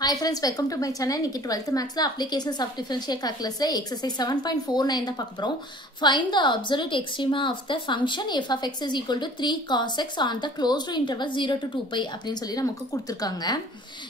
Hi friends, welcome to my channel. இன்னைக்கு 12th Mathsல applications of differential calculusல exercise 7.49 தான் பார்க்க போறோம். Find the absolute extrema of the function f of x is equal to 3 cos x on the closed interval 0 to 2 pi அப்படினு சொல்லி நமக்கு கொடுத்திருக்காங்க.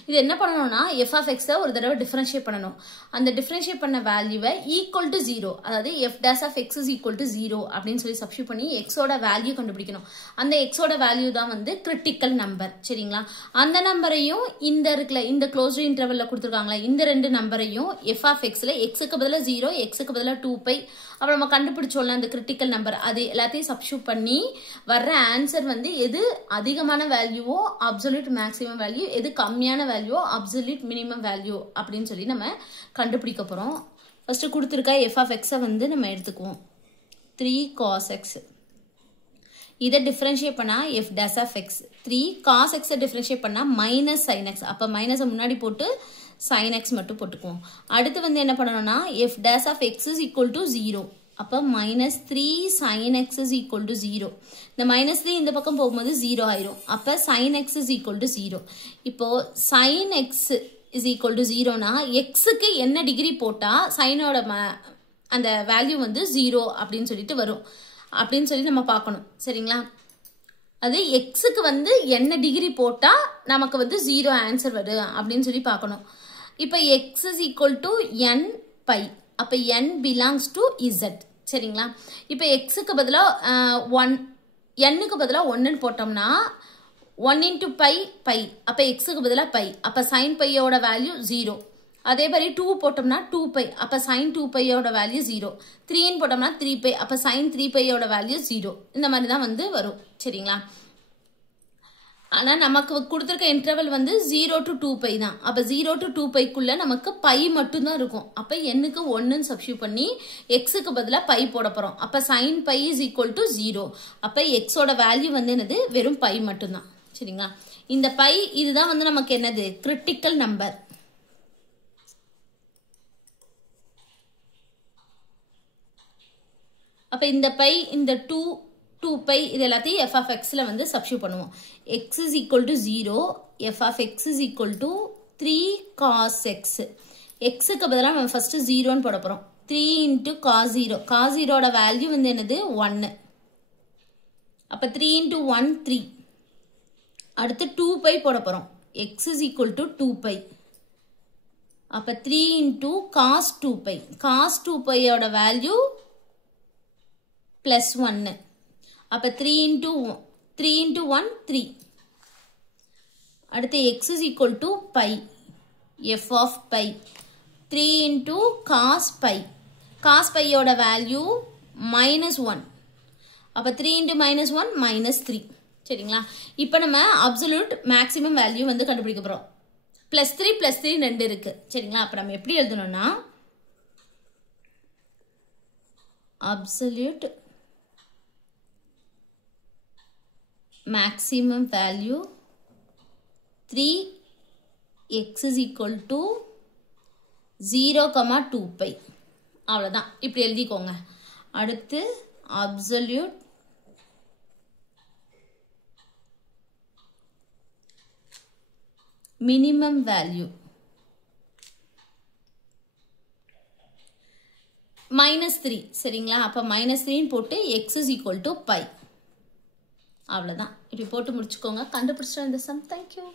இது என்ன பண்ணனும்னா f of x ஒரு தடவை டிஃபரன்ஷியேட் பண்ணனும். அந்த டிஃபரன்ஷியேட் பண்ண வேல்யூவை equal to 0, அதாவது f dash of x is equal to 0 அப்படினு சொல்லி சப்ஸ்டிட்யூட் பண்ணி x ஓட வேல்யூ கண்டுபிடிக்கணும். அந்த x ஓட வேல்யூ தான் வந்து கிரிட்டிக்கல் நம்பர். சரிங்களா? அந்த நம்பரையும் இந்த இருக்குல இந்த க்ளோஸ் இன்டர்வல்ல கொடுத்திருக்காங்களா இந்த ரெண்டு நம்பரையும் f of x ல x க்கு பதிலா 0 x க்கு பதிலா 2 pi அப்ப நம்ம கண்டுபிடிச்சோம்ல அந்த கிரிட்டிக்கல் நம்பர் அது எல்லாத்தையும் சப்ஸ்டிட்யூட் பண்ணி வர்ற ஆன்சர் வந்து எது அதிகமான வேல்யூவோ அப்சல்யூட் மேக்ஸிமம் வேல்யூ எது கம்மியான வேல்யூவோ அப்சல்யூட் மினிமம் வேல்யூ அப்படினு சொல்லி நம்ம கண்டுபிடிக்க போறோம். ஃபர்ஸ்ட் கொடுத்திருக்க f of x வந்து நம்ம எடுத்துக்குவோம் 3 cos x. இதை டிஃபரன்ஷியேட் பண்ணா f dash of x 3 cos x differentiate பண்ணா minus sin x. அப்ப மைனஸ் முன்னாடி போட்டு sin x மட்டும் போட்டுக்குவோம். அடுத்து வந்து என்ன பண்ணனும்னா f dash of x is equal to 0. அப்ப minus 3 sin x is equal to 0. இந்த minus 3 இந்த பக்கம் போகும்போது 0 ஆயிரும். அப்ப sin x is equal to 0. இப்போ sin x is equal to 0 னா x க்கு என்ன டிகிரி போட்டா சைனோட அந்த வேல்யூ வந்து 0 அப்படின்னு சொல்லிட்டு வரும். அப்படின்னு சொல்லி நம்ம பார்க்கணும். சரிங்களா? அது x க்கு வந்து என்ன டிகிரி போட்டா நமக்கு வந்து 0 ஆன்சர் வருது அப்படின்னு சொல்லி பார்க்கணும். இப்போ x is equal to n pi. அப்ப n belongs to z. சரிங்களா? இப்போ x க்கு பதிலா 1 n க்கு பதிலா 1 ன்னு போட்டோம்னா 1 into pi pi. அப்ப x க்கு பதிலா pi. அப்ப sin pi ஓட வேல்யூ 0. அதே மாதிரி 2 போட்டோம்னா 2 pi. அப்ப sin 2 pi ஓட வேல்யூ 0. 3 ன்னு போட்டோம்னா 3 pi. அப்ப sin 3 pi ஓட வேல்யூ 0. இந்த மாதிரி தான் வந்து வரும். சரிங்களா? ஆனா நமக்கு கொடுத்திருக்க இன்டர்வல் வந்து 0 to 2 pi தான். அப்ப 0 to 2 pi குள்ள நமக்கு pi மட்டும் தான் இருக்கும். அப்ப n க்கு 1 ன்னு சப்ஸ்டிட்யூட் பண்ணி x க்கு பதிலா pi போட போறோம். அப்ப sin pi is equal to 0. அப்ப x ஓட வேல்யூ வந்து என்னது வெறும் pi மட்டும் தான். சரிங்களா? இந்த pi இதுதான் வந்து நமக்கு என்னது கிரிட்டிக்கல் நம்பர். அப்ப இந்த pi இந்த 2 pi இது எல்லாத்தையும் f of x ல வந்து சப்ஸ்டிட்யூட் பண்ணுவோம். x is equal to 0, f of x is equal to 3 cos x. x க்கு பதிலா நம்ம ஃபர்ஸ்ட் 0 ன்னு போட போறோம். 3 into cos 0. cos 0 ஓட வேல்யூ வந்து என்னது 1. அப்ப 3 into 1 3. அடுத்து 2 pi போட போறோம். x is equal to 2 pi. அப்ப 3 into cos 2 pi. cos 2 pi ஓட வேல்யூ plus 1. அப்ப 3 into 1 3. அடுத்து x is equal to pi. f of pi 3 into cos pi. cos pi ஓட வேல்யூ minus 1. அப்ப 3 into minus 1 minus 3. சரிங்களா? இப்ப நம்ம absolute maximum value வந்து கண்டுபிடிக்க போறோம். plus 3 ரெண்டு இருக்கு. சரிங்களா? அப்ப நம்ம எப்படி எழுதணும்னா absolute maximum value 3 x is equal to 0, 2 pi. அவ்வளவுதான். இப்படி எழுதிக்கோங்க. அடுத்து absolute minimum value minus 3. சரிங்களா? அப்ப minus 3 போட்டு x is equal to pi. அவ்வளவுதான். இப்படி போட்டு முடிச்சுக்கோங்க. கண்டுபிடிச்சிட்டோம் இந்த சம். Thank you.